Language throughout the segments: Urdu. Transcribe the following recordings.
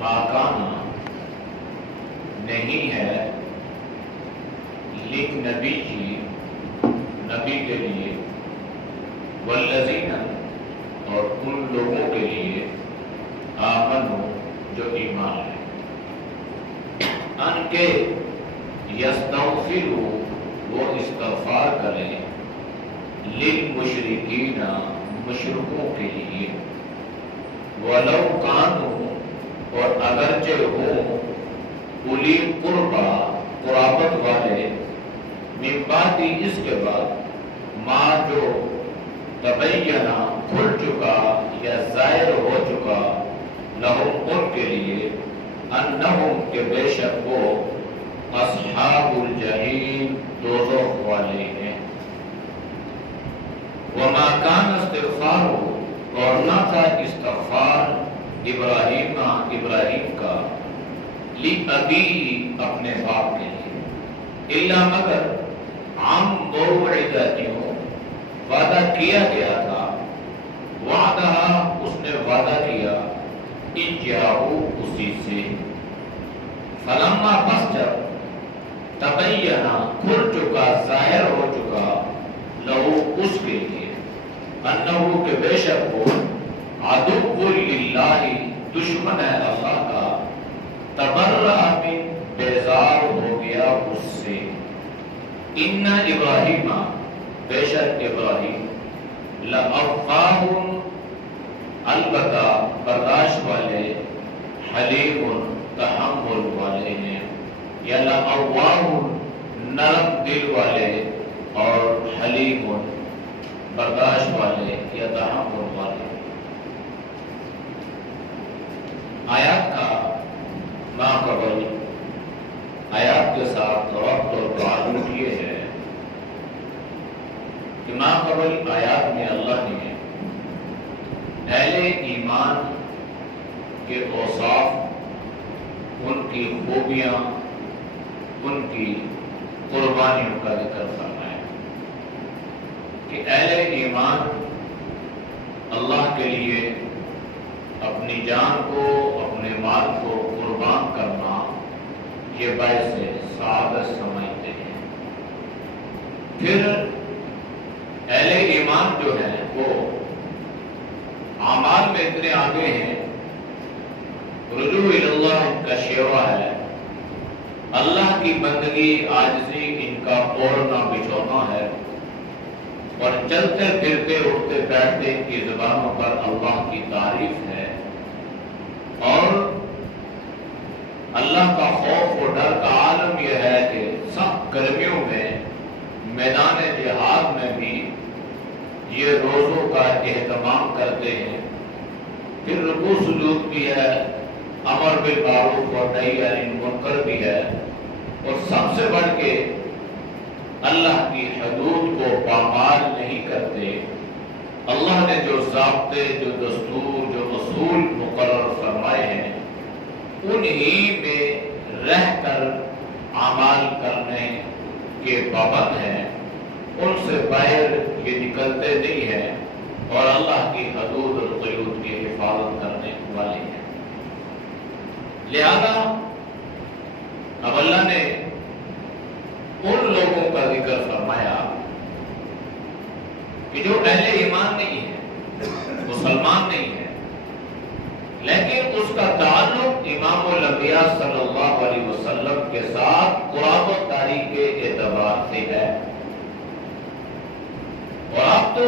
ماکانہ نہیں ہے نبی جی نبی کے لیے، والذین اور ان لوگوں کے لیے آمنوا جو ایمان لائے، ان کے یستغفروا وہ استغفار کریں، للمشرکین مشرکوں کے لیے، ولو کانوا اور اگرچہ ہوں اولی قربا قرابت والے، من بعد اس کے بعد ما جو تبینہ کھل چکا یا ظاہر ہو چکا، لہم ان کے لیے، انہم کہ بے شک وہ اصحاب الجحیم دوزخ والے ہیں۔ وما کان استغفار اور نہ تھا استغفار ابراہیم کا لِأَبِيهِ اپنے باپ کے لیے، الا مگر عن موعدۃ وعدہ کیا گیا تھا، وعدہ اس نے وعدہ کیا، اِجَّاؤ اسی سے، فلما پس جب تبینہ کھل چکا ظاہر ہو چکا، لہو اس کے لیے، انہو کہ بے شک وہ عدو للہ دشمن ہے اللہ کا، تبرأ من بیزار ہو گیا اس سے، ان ابراہیم بے شک ابراہیم لأوّاہ البتہ برداشت والے، حلیم تحمل والے ہیں، یا لأوّاہ نرم دل والے، اور حلیم برداشت والے یا تحمل والے۔ آیات کا ماقبل آیات کے ساتھ ربط اور تعلق یہ ہے کہ ماقبل آیات میں اللہ نے اہل ایمان کے اوصاف، ان کی خوبیاں، ان کی قربانیوں کا ذکر فرمایا کہ اہل ایمان اللہ کے لیے اپنی جان کو، اپنے مال کو قربان کرنا یہ باعث سعادت سمجھتے ہیں۔ پھر اہل ایمان جو ہیں وہ اعمال میں اتنے آگے ہیں، رجوع اللہ ان کا شیوا ہے، اللہ کی بندگی عاجزی ان کا اوڑھنا بچھونا ہے، اور چلتے پھرتے اٹھتے بیٹھتے ان کی زبانوں پر اللہ کی تعریف ہے، اور اللہ کا خوف و ڈر کا عالم یہ ہے کہ سخت گرمیوں میں میدان جہاد میں بھی یہ روزوں کا اہتمام کرتے ہیں، پھر رکوع سجود بھی ہے، امر بالمعروف اور نہی عن المنکر بھی ہے، اور سب سے بڑھ کے اللہ کی حدود کو پامال نہیں کرتے۔ اللہ نے جو ضابطے، جو دستور، جو اصول مقرر فرمائے ہیں انہی میں رہ کر اعمال کرنے کے پابند ہیں، ان سے باہر یہ نکلتے نہیں ہیں، اور اللہ کی حدود اور قیود کی حفاظت کرنے والے ہیں۔ لہذا اب اللہ نے ان لوگوں کا ذکر فرمایا کہ جو اہل ایمان نہیں ہے، مسلمان نہیں ہے، لیکن اس کا تعلق امام الانبیاء صلی اللہ علیہ وسلم کے ساتھ قرابت داری کے اعتبار سے ہے۔ اور آپ تو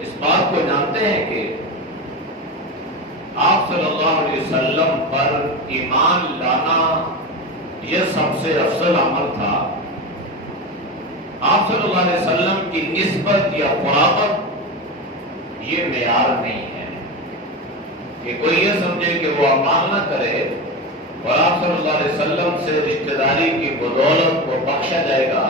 اس بات کو جانتے ہیں کہ آپ صلی اللہ علیہ وسلم پر ایمان لانا یہ سب سے افضل عمل تھا۔ آپ صلی اللہ علیہ وسلم کی نسبت یا قرابت یہ معیار نہیں ہے کہ کوئی یہ سمجھے کہ وہ اعمال نہ کرے اور آپ صلی اللہ علیہ وسلم سے رشتہ داری کی بدولت کو بخشا جائے گا،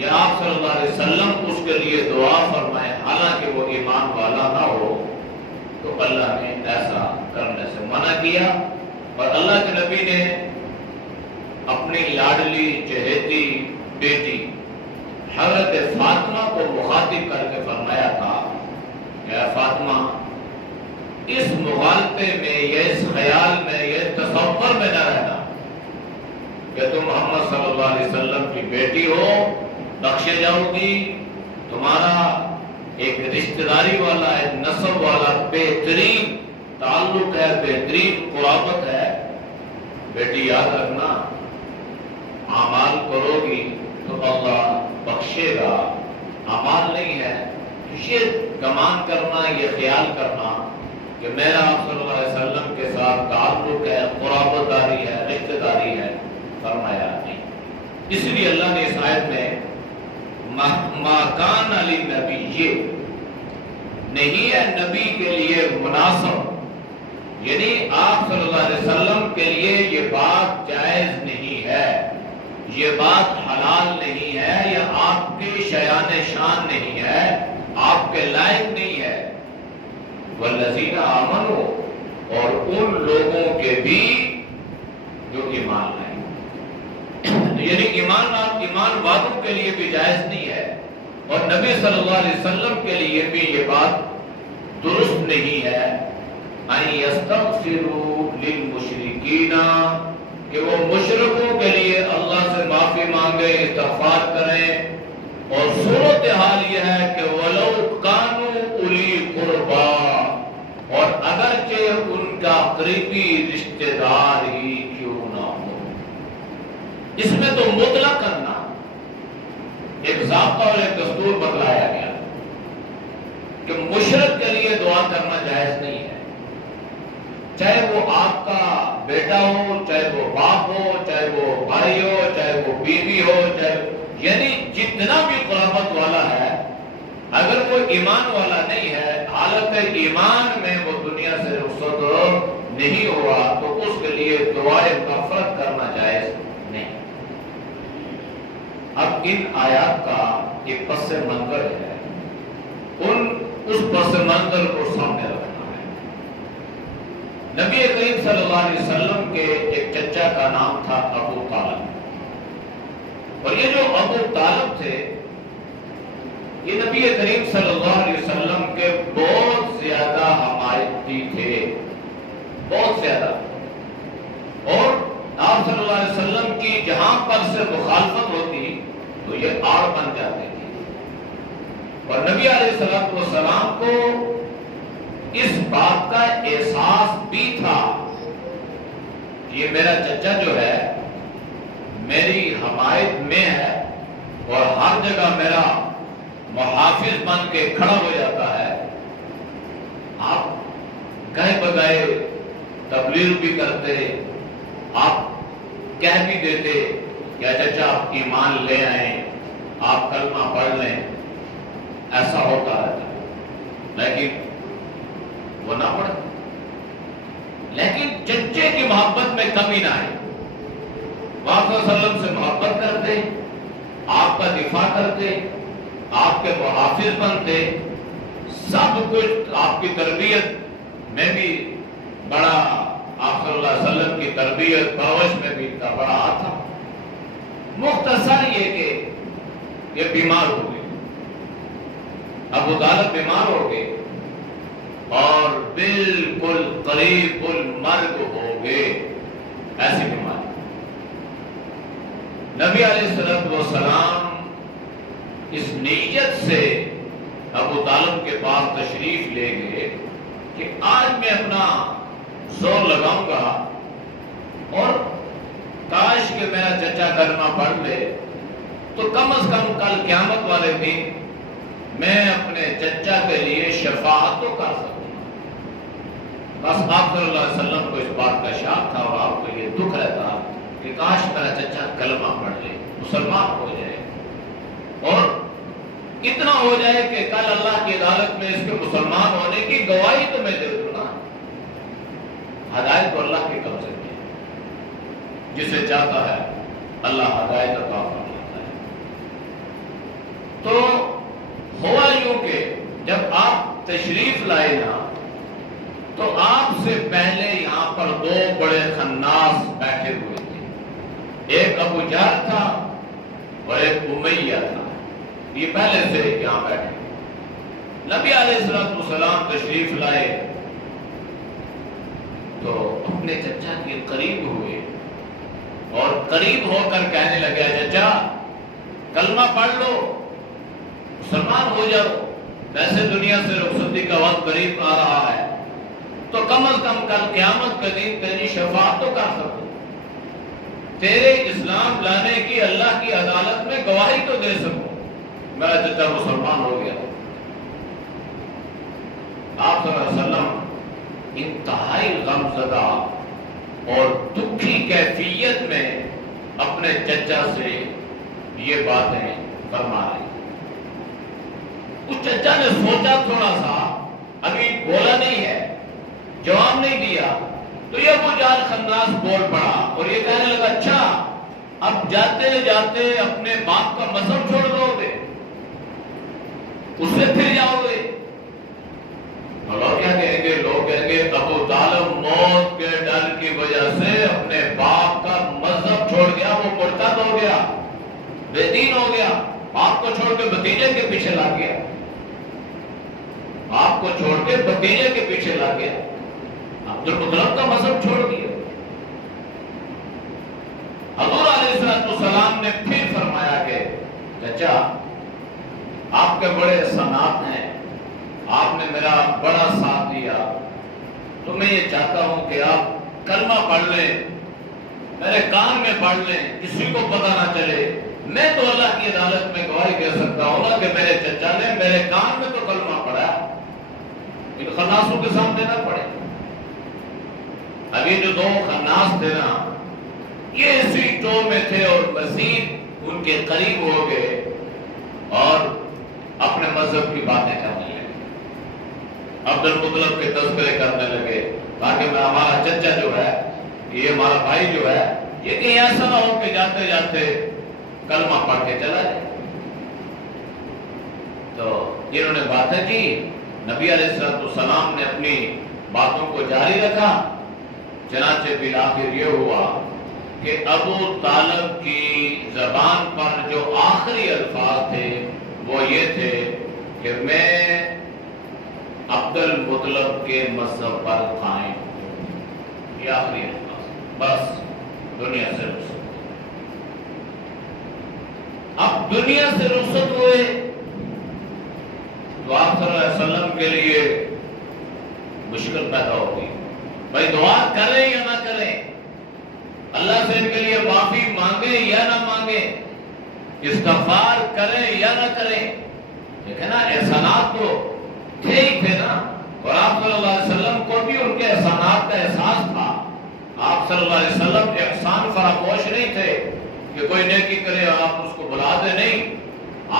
یا آپ صلی اللہ علیہ وسلم اس کے لیے دعا فرمائے حالانکہ وہ ایمان والا نہ ہو، تو اللہ نے ایسا کرنے سے منع کیا۔ اور اللہ کے نبی نے اپنی لاڈلی چہیتی بیٹی حضرت فاطمہ کو مخاطب کر کے فرمایا تھا کہ اے فاطمہ، اس مغالطے میں یا اس خیال میں یا اس تصور میں نہ رہنا کہ تم محمد صلی اللہ علیہ وسلم کی بیٹی ہو، بخشے جاؤ گی، تمہارا ایک رشتہ داری والا، ایک نسب والا بہترین تعلق ہے، بہترین قرابت ہے، بیٹی یاد رکھنا اعمال کرو گی تو اللہ بخشے گا، اعمال نہیں ہے یہ گمان کرنا، یہ خیال کرنا کہ میرا آپ صلی اللہ علیہ وسلم کے ساتھ تعلق ہے، قرابت داری ہے، رشتہ داری ہے، فرمایا نہیں۔ اس لیے اللہ نے اس آیت میں ما کان علی نبی، یہ نہیں ہے نبی کے لیے مناسب، یعنی آپ صلی اللہ علیہ وسلم کے لیے یہ بات جائز نہیں ہے، یہ بات حلال نہیں ہے، یا آپ کے شایان شان نہیں ہے، آپ کے لائق نہیں ہے۔ والذین آمنوا، اور ان لوگوں کے بھی جو ایمان لائے، یعنی ایمان والوں کے لیے بھی جائز نہیں ہے، اور نبی صلی اللہ علیہ وسلم کے لیے بھی یہ بات درست نہیں ہے ان یستغفروا للمشرکین، کہ وہ مشرکوں کے لیے اللہ سے معافی مانگے، استغفار کریں، اور صورتحال یہ ہے کہ ولو کانوا اولی قربا، اور اگرچہ ان کا قریبی رشتہ دار ہی کیوں نہ ہو۔ اس میں تو مطلق کرنا ایک ضابطہ اور ایک دستور بتلایا گیا کہ مشرک کے لیے دعا کرنا جائز نہیں ہے، چاہے وہ آپ کا بیٹا ہو، چاہے وہ باپ ہو، چاہے وہ بھائی ہو، چاہے وہ بیوی ہو، یعنی جتنا بھی قرابت والا ہے، اگر وہ ایمان والا نہیں ہے، حالت ایمان میں وہ دنیا سے رخصت نہیں ہوا، تو اس کے لیے دعائے مغفرت کرنا جائز نہیں۔ اب ان آیات کا ایک پس منظر ہے، اس پس منظر کو سامنے رکھنا ہے۔ نبی کریم صلی اللہ علیہ وسلم کے ایک چچا کا نام تھا ابو طالب، اور یہ جو ابو طالب تھے یہ نبی کریم صلی اللہ علیہ وسلم کے بہت زیادہ حمایتی تھے، بہت زیادہ، اور آپ صلی اللہ علیہ وسلم کی جہاں پر سے مخالفت ہوتی تو یہ آڑ بن جاتے تھے، اور نبی علیہ السلام کو اس بات کا احساس بھی تھا یہ میرا چچا جو ہے میری حمایت میں ہے، اور ہر جگہ میرا محافظ بن کے کھڑا ہو جاتا ہے، آپ گئے بگائے تبلیغ بھی کرتے، آپ کہہ بھی دیتے کہ چچا آپ ایمان لے آئیں، آپ کلمہ پڑھ لیں، ایسا ہوتا رہتا، لیکن وہ نہ پڑھے، لیکن چچے کی محبت میں کمی نہ آئی، آپ صلی اللہ علیہ وسلم سے محبت کرتے، آپ کا دفاع کرتے، آپ کے محافظ بنتے، سب کچھ آپ کی تربیت میں بھی بڑا، آپ صلی اللہ علیہ وسلم کی تربیت پرورش میں بھی کا بڑا ہاتھ تھا۔ مختصر یہ کہ یہ بیمار ہو گئے، ابو طالب بیمار ہو گئے اور بالکل قریب المرگ ہو گئے، ایسی بیماری۔ نبی علیہ السلام اس نیت سے ابو طالب کے پاس تشریف لے گئے کہ آج میں اپنا زور لگاؤں گا، اور کاش کہ میرا چچا کلمہ پڑھ لے تو کم از کم کل قیامت والے دن میں اپنے چچا کے لیے شفاعت تو کر سکوں۔ بس آپ صلی اللہ علیہ وسلم کو اس بات کا شوق تھا، اور آپ کو یہ دکھ رہتا کہ کاش میرا چچا کلمہ پڑھ لے، مسلمان ہو جائے، اور اتنا ہو جائے کہ کل اللہ کی عدالت میں اس کے مسلمان ہونے کی گواہی تو میں دے دوں نا۔ ہدایت تو اللہ کے قبضے میں ہے، جسے چاہتا ہے اللہ ہدایت عطا فرماتا ہے۔ تو ہوا یوں کہ جب آپ تشریف لائے نا، تو آپ سے پہلے یہاں پر دو بڑے خناس بیٹھے ہوئے تھے، ایک ابو جہل تھا اور ایک امیہ تھا، یہ پہلے سے یہاں بیٹھے۔ نبی علیہ السلام تشریف لائے تو اپنے چچا کے قریب ہوئے اور قریب ہو کر کہنے لگے چچا کلمہ پڑھ لو مسلمان ہو جاؤ، ویسے دنیا سے رخصتی کا وقت قریب آ رہا ہے تو کم از کم کل قیامت کے دن تیری شفاعت تو کر سکوں، تیرے اسلام لانے کی اللہ کی عدالت میں گواہی تو دے سکوں۔ میرا چچا مسلمان ہو گیا۔ آپ صلی اللہ علیہ وسلم انتہائی غم زدہ اور دکھی کیفیت میں اپنے چچا سے یہ باتیں فرما رہے ہیں۔ اس چچا نے سوچا تھوڑا سا، ابھی بولا نہیں ہے، جواب نہیں دیا، تو یہ ابو جہل خناس بول پڑا اور یہ کہنے لگا اچھا اب جاتے جاتے اپنے باپ کا مذہب چھوڑ دو گے، اس سے پھر جاؤ گے؟ لوگ کیا کہیں گے؟ لوگ کہیں گے ابو طالب موت کے ڈر کی وجہ سے اپنے باپ کا مذہب چھوڑ گیا، وہ مرتد ہو گیا، بے دین ہو گیا، باپ کو چھوڑ کے بھتیجے کے پیچھے لگ گیا، باپ کو چھوڑ کے بھتیجے کے پیچھے لگ گیا، عبد المطلب کا مذہب چھوڑ دیا۔ حضور علیہ السلام نے پھر فرمایا کہ چچا آپ کے بڑے احسانات ہیں، آپ نے میرا بڑا ساتھ دیا، تو میں یہ چاہتا ہوں کہ آپ کلمہ پڑھ لیں، میرے کان میں پڑھ لیں، کسی کو پتہ نہ چلے، میں تو اللہ کی عدالت میں گواہی دے سکتا ہوں نا کہ میرے چچا نے میرے کان میں تو کلمہ پڑھا، ان خناسوں کے سامنے نہ پڑھے۔ ابھی جو دو خناس تھے نا یہ اسی ٹو میں تھے اور مزید ان کے قریب ہو گئے اور اپنے مذہب کی باتیں کرنے لگے، عبد المطلب کے تذکرے کرنے لگے، تاکہ میں ہمارا چچا جو ہے، یہ ہمارا بھائی جو ہے، یہ کہیں ایسا نہ ہو کہ جاتے جاتے کلمہ پڑھ کے چلا جائے۔ تو انہوں نے باتیں کی، نبی علیہ السلام نے اپنی باتوں کو جاری رکھا، چنانچہ بالآخر یہ ہوا کہ ابو طالب کی زبان پر جو آخری الفاظ تھے وہ یہ تھے کہ میں عبد المطلب کے مذہب پر قائم ہوں، یہ آخری الفاظ، بس دنیا سے رخصت۔ اب دنیا سے رخصت ہوئے تو آپ صلی اللہ علیہ وسلم کے لیے مشکل پیدا ہوگی، بھائی دعا کریں یا نہ کریں، اللہ سے ان کے لیے معافی مانگیں یا نہ مانگیں، استغفار کریں یا نہ کریں، دیکھیں نا احسانات تو تھے ہی تھے نا، اور آپ صلی اللہ علیہ وسلم کو بھی ان کے احسانات کا احساس تھا۔ آپ صلی اللہ علیہ وسلم احسان فراموش نہیں تھے کہ کوئی نیکی کرے آپ اس کو بلا دے، نہیں،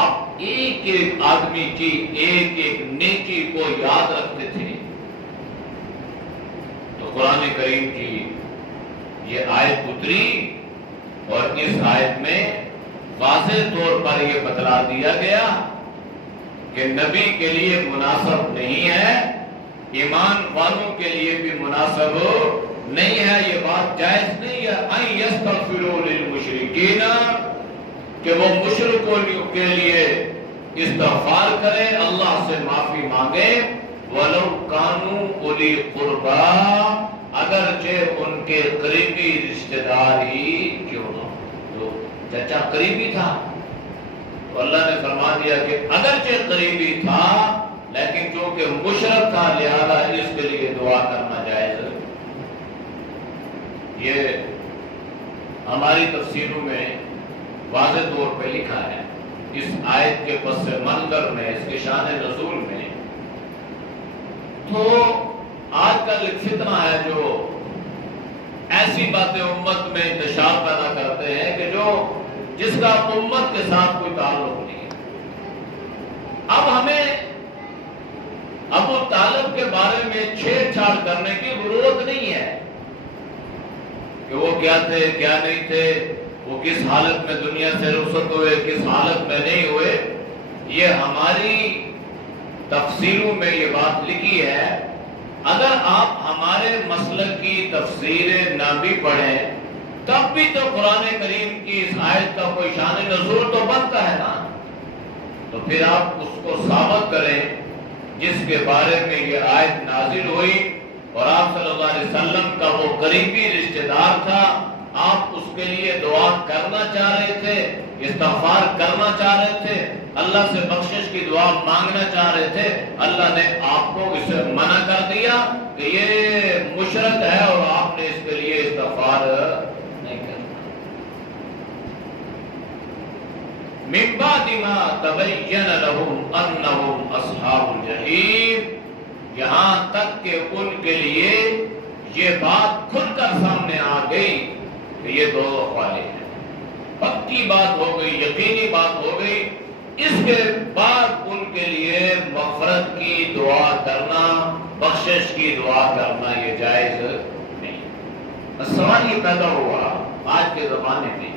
آپ ایک ایک آدمی کی ایک ایک نیکی کو یاد رکھتے تھے۔ تو قرآن کریم کی یہ آیت اتری اور اس آیت میں واضح طور پر یہ بتلا دیا گیا کہ نبی کے لیے مناسب نہیں ہے، ایمان والوں کے لیے بھی مناسب نہیں ہے، یہ بات جائز نہیں ہے ان یستغفروا للمشرکین، کہ وہ مشرکوں کے لیے استغفار کریں، اللہ سے معافی مانگیں، وَلَوْ كَانُوا أُولِي قُرْبَىٰ، اگرچہ ان کے قریبی رشتہ دار ہی کیوں نہ ہو۔ تو چچا قریبی تھا تو اللہ نے فرما دیا کہ اگرچہ قریبی تھا لیکن چونکہ مشرک تھا لہذا اس کے لیے دعا کرنا جائز ہے۔ یہ ہماری تفسیروں میں واضح طور پہ لکھا ہے، اس آیت کے پس منظر میں، اس کے شان نزول میں۔ تو آج کل ایک فتنہ ہے جو ایسی باتیں امت میں انتشار پیدا کرتے ہیں کہ جس کا امت کے ساتھ کوئی تعلق نہیں ہے۔ اب ہمیں ابو طالب کے بارے میں چھیڑ چھاڑ کرنے کی ضرورت نہیں ہے کہ وہ کیا تھے کیا نہیں تھے، وہ کس حالت میں دنیا سے رخصت ہوئے، کس حالت میں نہیں ہوئے۔ یہ ہماری تفسیروں میں یہ بات لکھی ہے، اگر آپ ہمارے مسلک کی تفسیریں نہ بھی پڑھیں تب بھی تو قرآن کریم کی اس آیت کا کوئی شان نزول تو بنتا ہے نا، تو پھر آپ اس کو ثابت کریں جس کے بارے میں یہ آیت نازل ہوئی اور آپ صلی اللہ علیہ وسلم کا وہ قریبی رشتہ دار تھا، آپ اس کے لیے دعا کرنا چاہ رہے تھے، استغفار کرنا چاہ رہے تھے، اللہ سے بخشش کی دعا مانگنا چاہ رہے تھے، اللہ نے آپ کو اسے منع کر دیا کہ یہ مشرک ہے اور آپ نے اس کے لیے استغفار نہیں کرنا۔ من بعد ما تبین لهم انهم اصحاب الجحیم، یہاں تک کہ ان کے لیے یہ بات کھل کر سامنے آ گئی کہ یہ دوزخ والے ہیں، پکی بات ہو گئی، یقینی بات ہو گئی۔ اس کے بعد ان کے لیے مغفرت کی دعا کرنا، بخشش کی دعا کرنا یہ جائز نہیں۔ سوال یہ پیدا ہوا آج کے زمانے میں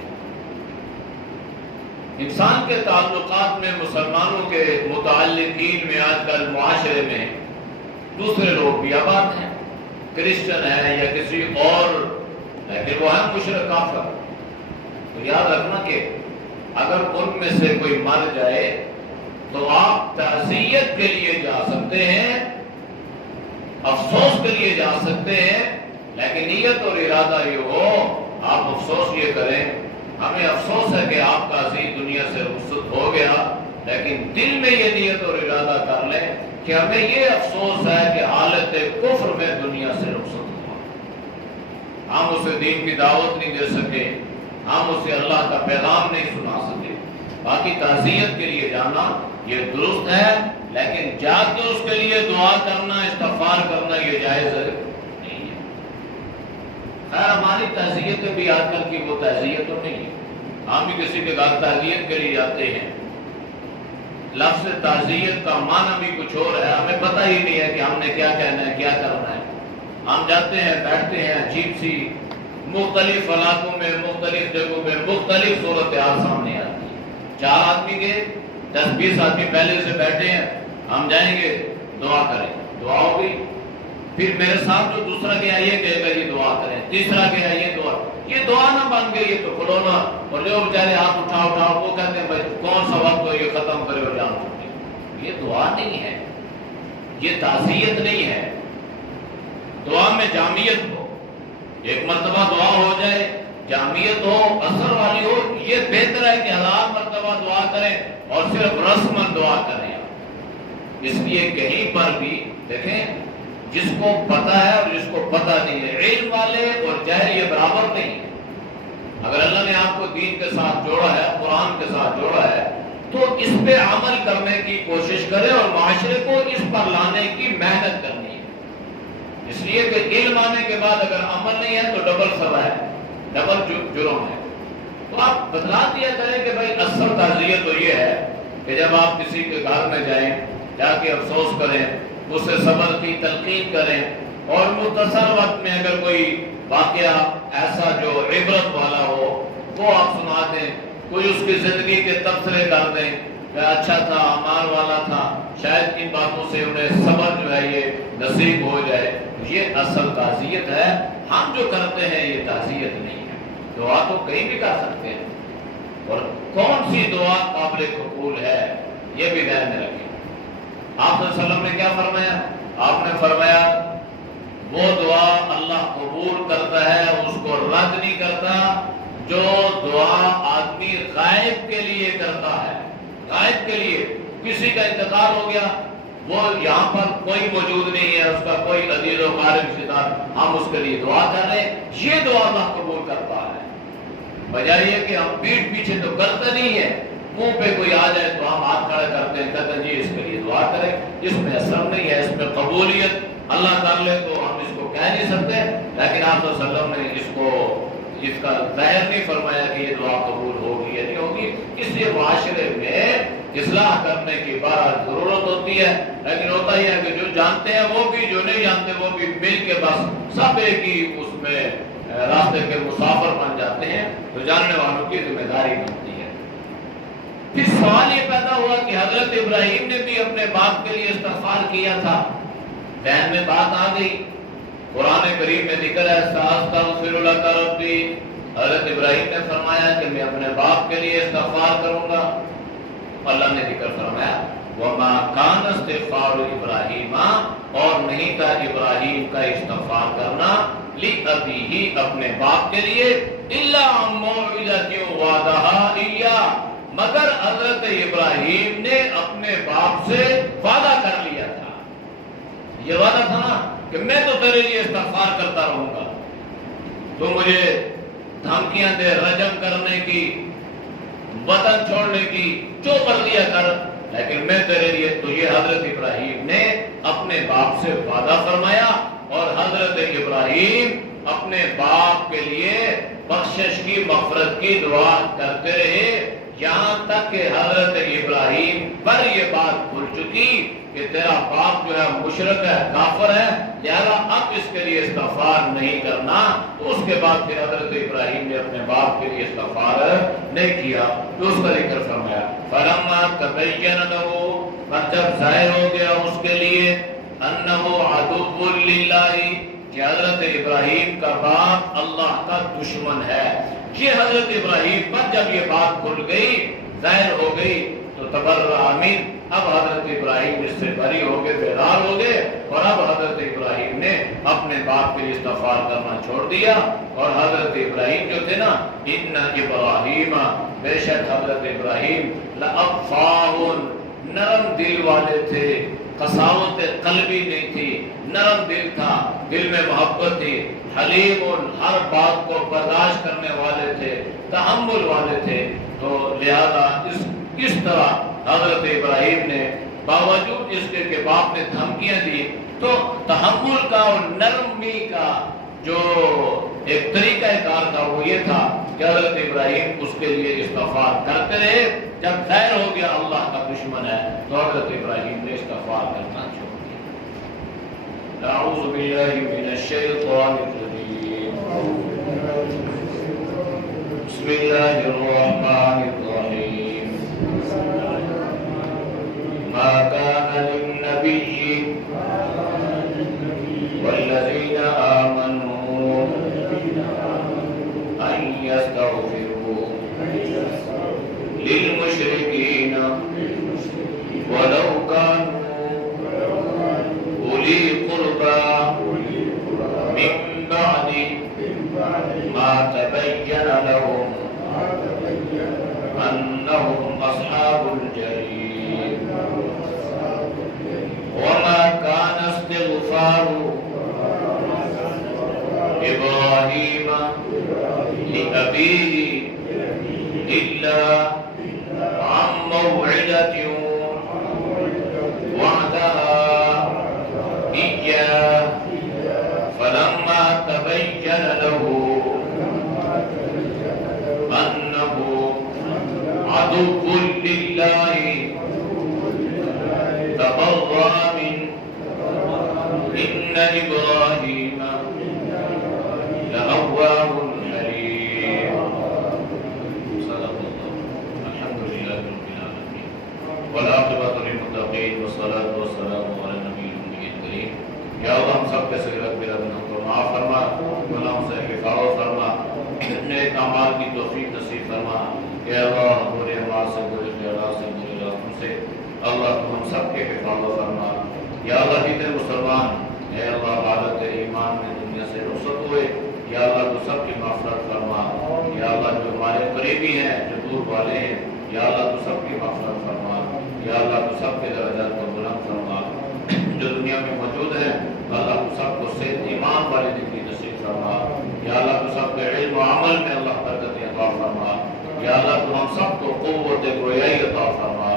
انسان کے تعلقات میں، مسلمانوں کے متعلقین میں، آج کل معاشرے میں دوسرے لوگ بھی آباد ہیں، کرسچن ہیں یا کسی اور، لیکن وہ ہے مشرک کافر۔ تو یاد رکھنا کہ اگر ان میں سے کوئی مر جائے تو آپ تعزیت کے لیے جا سکتے ہیں، افسوس کے لیے جا سکتے ہیں، لیکن نیت اور ارادہ یہ ہو، آپ افسوس یہ کریں، ہمیں افسوس ہے کہ آپ کا عزیز دنیا سے رخصت ہو گیا، لیکن دل میں یہ نیت اور ارادہ کر لیں کہ ہمیں یہ افسوس ہے کہ حالت کفر میں دنیا سے رخصت ہوا، ہم اسے دین کی دعوت نہیں دے سکے، ہم اسے اللہ کا پیغام نہیں سنا سکے۔ باقی تعزیت کے لیے جانا یہ درست ہے، لیکن جا کے اس کے لیے دعا کرنا، استغفار کرنا یہ جائز نہیں ہے۔ خیر ہماری تعزیتیں بھی آج کل کی وہ تعزیت تو نہیں ہے، ہم بھی کسی کے گھر تعزیت کے لیے جاتے ہیں، لفظ تعزیت کا معنی بھی کچھ اور ہے، ہمیں پتہ ہی نہیں ہے کہ ہم نے کیا کہنا ہے، کیا کرنا ہے۔ ہم جاتے ہیں، بیٹھتے ہیں، عجیب سی مختلف علاقوں میں، مختلف جگہوں میں مختلف صورتحال سامنے آتی ہے۔ 4 آدمی گئے، 10-20 آدمی پہلے سے بیٹھے ہیں، ہم جائیں گے دعا کریں، دعا ہوگی، پھر میرے ساتھ جو دوسرا گیا یہ کہے گا یہ دعا کریں، تیسرا گیا یہ دعا نہ بن گئی، یہ تو کھلونا، اور جو بیچارے ہاتھ اٹھاؤ وہ کہتے ہیں بھائی کون سا وقت ہو یہ ختم کرے اور جان چھوٹے۔ یہ دعا نہیں ہے، یہ تعزیت نہیں ہے۔ دعا میں جامعیت ہو، ایک مرتبہ دعا ہو جائے، جامعیت ہو، اثر والی ہو، یہ بہتر ہے کہ 1000 مرتبہ دعا کریں اور صرف رسماً دعا کریں۔ اس لیے کہیں پر بھی دیکھیں، جس کو پتہ ہے اور جس کو پتہ نہیں ہے، علم والے اور جاہل یہ برابر نہیں ہے۔ اگر اللہ نے آپ کو دین کے ساتھ جوڑا ہے، قرآن کے ساتھ جوڑا ہے، تو اس پہ عمل کرنے کی کوشش کرے اور معاشرے کو اس پر لانے کی محنت کرنی ہے۔ اس لیے کہ علم آنے کے بعد اگر عمل نہیں ہے تو ڈبل سزا ہے، ڈبل جرم ہے۔ تو آپ بتلا دیا کریں کہ بھائی اصل تعزیت تو یہ ہے کہ جب آپ کسی کے گھر میں جائیں، جا کے افسوس کریں، اسے صبر کی تلقین کریں، اور مختصر وقت میں اگر کوئی واقعہ ایسا جو عبرت والا ہو وہ آپ سنا دیں، کوئی اس کی زندگی کے تبصرے کر دیں کہ اچھا تھا، اعمال والا تھا، شاید ان باتوں سے انہیں صبر جو ہے یہ نصیب ہو جائے، یہ اصل تعزیت ہے۔ ہم جو کرتے ہیں یہ تعزیت نہیں ہے۔ دعا تو کہیں بھی کر سکتے ہیں، اور کون سی دعا قابل قبول ہے یہ بھی ذہن میں رکھیں۔ آپ صلی اللہ علیہ وسلم نے کیا فرمایا؟ آپ نے فرمایا وہ دعا اللہ قبول کرتا ہے، اس کو رد نہیں کرتا، جو دعا آدمی غائب کے لیے کرتا ہے۔ غائب کے لیے، کسی کا انتقال ہو گیا، وہ یہاں پر کوئی موجود نہیں ہے، اس کا کوئی عزیز و قارب رشتہ دار، ہم اس کے لیے دعا کر رہے ہیں، یہ دعا اللہ قبول کرتا ہے۔ بجائے یہ کہ ہم پیٹھ پیچھے تو کرتے نہیں ہے، منہ پہ کوئی آ جائے تو ہم ہاتھ کھڑا کرتے ہیں، کہتے ہیں جی اس کے لیے دعا کریں، اس میں اثر نہیں ہے، اس میں قبولیت اللہ کر لے تو ہم اس کو کہہ نہیں سکتے، لیکن آپ صلی اللہ علیہ وسلم نے اس کا ظاہر نہیں فرمایا کہ یہ دعا قبول ہوگی یا نہیں ہوگی۔ اس لیے معاشرے میں اصلاح کرنے کی بہرحال ضرورت ہوتی ہے، لیکن ہوتا ہی ہے کہ جو جانتے ہیں وہ بھی، جو نہیں جانتے وہ بھی مل کے بس سب ایک ہی اس میں راستے کے مسافر بن جاتے ہیں، تو جاننے والوں کی ذمہ داری بنتی ہے۔ پھر سوال یہ پیدا ہوا کہ حضرت ابراہیم نے بھی اپنے باپ کے لیے استغفار کیا تھا، ذہن میں بات آ گئی، قرآن کریم میں ذکر ہے سأستغفر لک ربی، حضرت ابراہیم نے فرمایا کہ میں اپنے باپ کے لیے استغفار کروں گا۔ اللہ نے ذکر فرمایا وما کان استغفار ابراہیم، اور نہیں تھا ابراہیم کا استغفار کرنا لأبیہ اپنے باپ کے لیے، الا عن موعظۃ وعدہا ایاہ، مگر حضرت ابراہیم نے اپنے باپ سے وعدہ کر لیا تھا، یہ وعدہ تھا نا کہ میں تو تیرے لیے استغفار کرتا رہوں گا، تو مجھے دھمکیاں دے رجم کرنے کی، وطن چھوڑنے کی، جو کر لیا کر، لیکن میں تیرے لیے، تو یہ حضرت ابراہیم نے اپنے باپ سے وعدہ فرمایا، اور حضرت ابراہیم اپنے باپ کے لیے بخشش کی، مغفرت کی دعا کرتے رہے، یہاں تک کہ حضرت ابراہیم پر یہ بات کھل چکی کہ تیرا باپ جو ہے مشرک ہے، کافر ہے، لہذا اب اس کے لیے استغفار نہیں کرنا۔ تو اس کے بعد پھر حضرت ابراہیم نے اپنے باپ کے لیے استغفار نہیں کیا، تو اس کا ذکر فرمایا فلما تبین لہ، پر جب ظاہر ہو گیا اس کے لیے انہ عدو للہ، کہ حضرت ابراہیم کا باپ اللہ کا دشمن ہے، یہ حضرت ابراہیم پر جب یہ بات کھل گئی، ظاہر ہو گئی، تو تبرأ منہ، اب حضرت ابراہیم اس سے بری ہو گئے، بیدار ہو گئے، اور اب حضرت ابراہیم نے اپنے باپ کے لیے استغفار کرنا چھوڑ دیا۔ اور حضرت ابراہیم جو تھے نا، ان ابراہیم، بے شک حضرت ابراہیم لأوّاہ، نرم دل والے تھے، قساوت قلبی نہیں تھی، نرم دل تھا، دل میں محبت تھی، حلیم، ہر بات کو برداشت کرنے والے تھے، تحمل والے تھے، تو لہذا اس طرح حضرت ابراہیم نے باوجود اس کے کہ باپ نے دھمکیاں دی، تو تحمل کا اور نرمی کا جو ایک طریقہ کار تھا وہ یہ تھا کہ حضرت ابراہیم اس کے لیے استغفار کرتے رہے۔ جب ظاہر ہو گیا اللہ کا دشمن ہے، تو حضرت ابراہیم نے استغفار کرنا چھوڑ دیا۔ اعوذ باللہ من الشیطان الرجیم، بسم اللہ الرحمن الرحیم، ما كان للنبي والذين آمنوا أن يستغفروا للمشركين ولو كانوا أولي قربى من بعد ما تبين لهم أنهم أصحاب الجحيم، وما كان استغفار إبراهيم لأبيه إلا عن موعدة وعدها إياه، فلما تبين له أنه عدو لله تبرأ منه، إن إبراهيم لأواه حليم۔ صدق الله، الحمد لله رب العالمين، والعاقبة للمتقين، والصلاة والسلام على النبي الأمي الكريم۔ یا اللہ ہم سب کے صغیرت میرا گناہ کو معاف فرما، گناہوں سے حفاظت فرما، نیک اعمال کی توفیق نصیب فرما۔ یا اللہ برے اعمال سے، برے خیالات سے، برے راستوں سے اللہ تو ہم سب کے حفاظت فرما۔ یا اللہ جتنے مسلمان اے اللہ حالت ایمان میں دنیا سے رخصت ہوئے، یا اللہ تو سب کی مغفرت فرما۔ یا اللہ جو ہمارے قریبی ہیں، جو دور والے ہیں، یا اللہ تو سب کی مغفرت فرما۔ یا اللہ تو سب کے درجات کو بلند فرما۔ جو دنیا میں موجود ہیں اللہ تو سب کو صحت ایمان والی زندگی نصیب فرما۔ یا اللہ تو سب کے علم و عمل میں اللہ برکت عطا فرما۔ یا اللہ تو ہم سب کو قوت گویائی عطا فرما،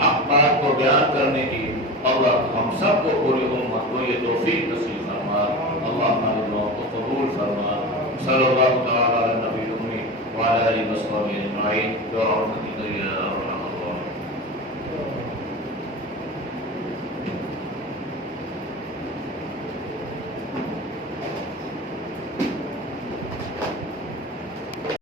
حق بات کو بیان کرنے کی اللہ تو ہم سب کو پوری امت کو یہ توفیق نصیب فرما۔ اللہ ہماری دعاؤں کو قبول فرما۔ صلی اللہ تعالی علی نبی الامی وعلی آلہ وصحبہ اجمعین برحمتک یا ارحم